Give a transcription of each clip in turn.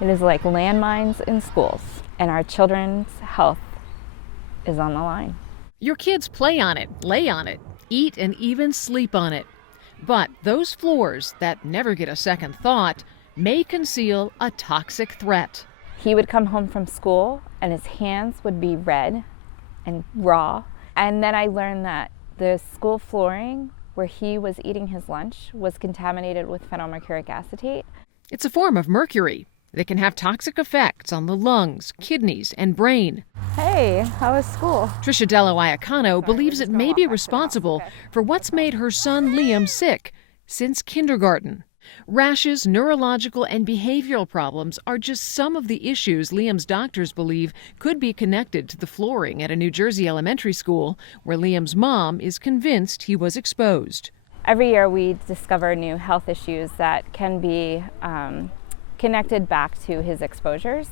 It is like landmines in schools, and our children's health is on the line. Your kids play on it, lay on it, eat and even sleep on it. But those floors that never get a second thought may conceal a toxic threat. He would come home from school and his hands would be red and raw. And then I learned that the school flooring where he was eating his lunch was contaminated with phenylmercuric acetate. It's a form of mercury that can have toxic effects on the lungs, kidneys, and brain. Hey, how was school? Trisha Dello-Iacano believes it may be responsible for what's made her son Liam sick since kindergarten. Rashes, neurological, and behavioral problems are just some of the issues Liam's doctors believe could be connected to the flooring at a New Jersey elementary school where Liam's mom is convinced he was exposed. Every year we discover new health issues that can be connected back to his exposures,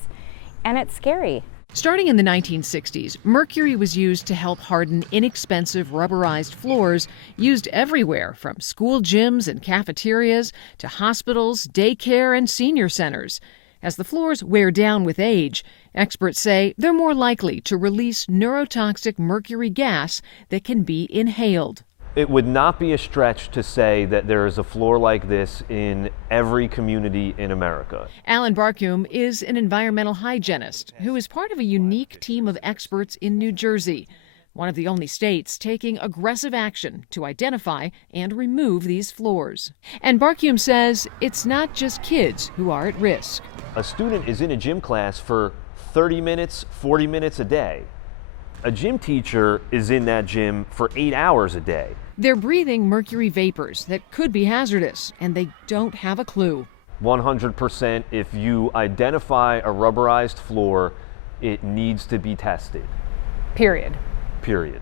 and it's scary. Starting in the 1960s, mercury was used to help harden inexpensive rubberized floors used everywhere from school gyms and cafeterias to hospitals, daycare, and senior centers. As the floors wear down with age, experts say they're more likely to release neurotoxic mercury gas that can be inhaled. It would not be a stretch to say that there is a floor like this in every community in America. Alan Barkum is an environmental hygienist who is part of a unique team of experts in New Jersey, one of the only states taking aggressive action to identify and remove these floors. And Barkum says it's not just kids who are at risk. A student is in a gym class for 30 minutes, 40 minutes a day. A gym teacher is in that gym for 8 hours a day. They're breathing mercury vapors that could be hazardous, and they don't have a clue. 100%, if you identify a rubberized floor, it needs to be tested. Period. Period.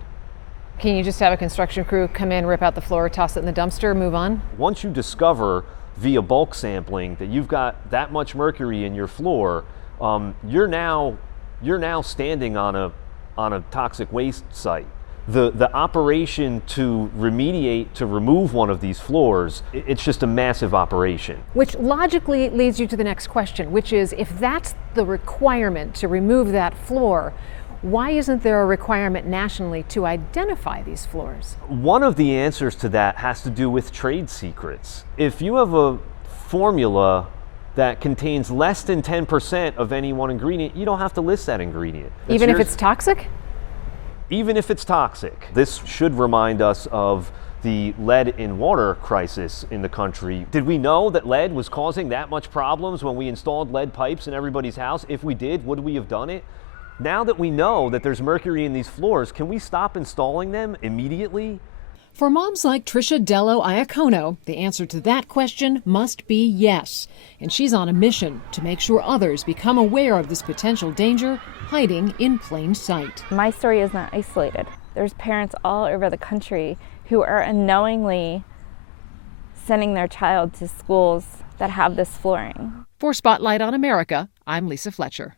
Can you just have a construction crew come in, rip out the floor, toss it in the dumpster, move on? Once you discover via bulk sampling that you've got that much mercury in your floor, you're now standing on a toxic waste site. The operation to remediate, to remove one of these floors, it's just a massive operation. Which logically leads you to the next question, which is, if that's the requirement to remove that floor, why isn't there a requirement nationally to identify these floors? One of the answers to that has to do with trade secrets. If you have a formula that contains less than 10% of any one ingredient, you don't have to list that ingredient. Even if it's toxic? Even if it's toxic. This should remind us of the lead in water crisis in the country. Did we know that lead was causing that much problems when we installed lead pipes in everybody's house? If we did, would we have done it? Now that we know that there's mercury in these floors, can we stop installing them immediately? For moms like Trisha Dello-Iacano, the answer to that question must be yes. And she's on a mission to make sure others become aware of this potential danger hiding in plain sight. My story is not isolated. There's parents all over the country who are unknowingly sending their child to schools that have this flooring. For Spotlight on America, I'm Lisa Fletcher.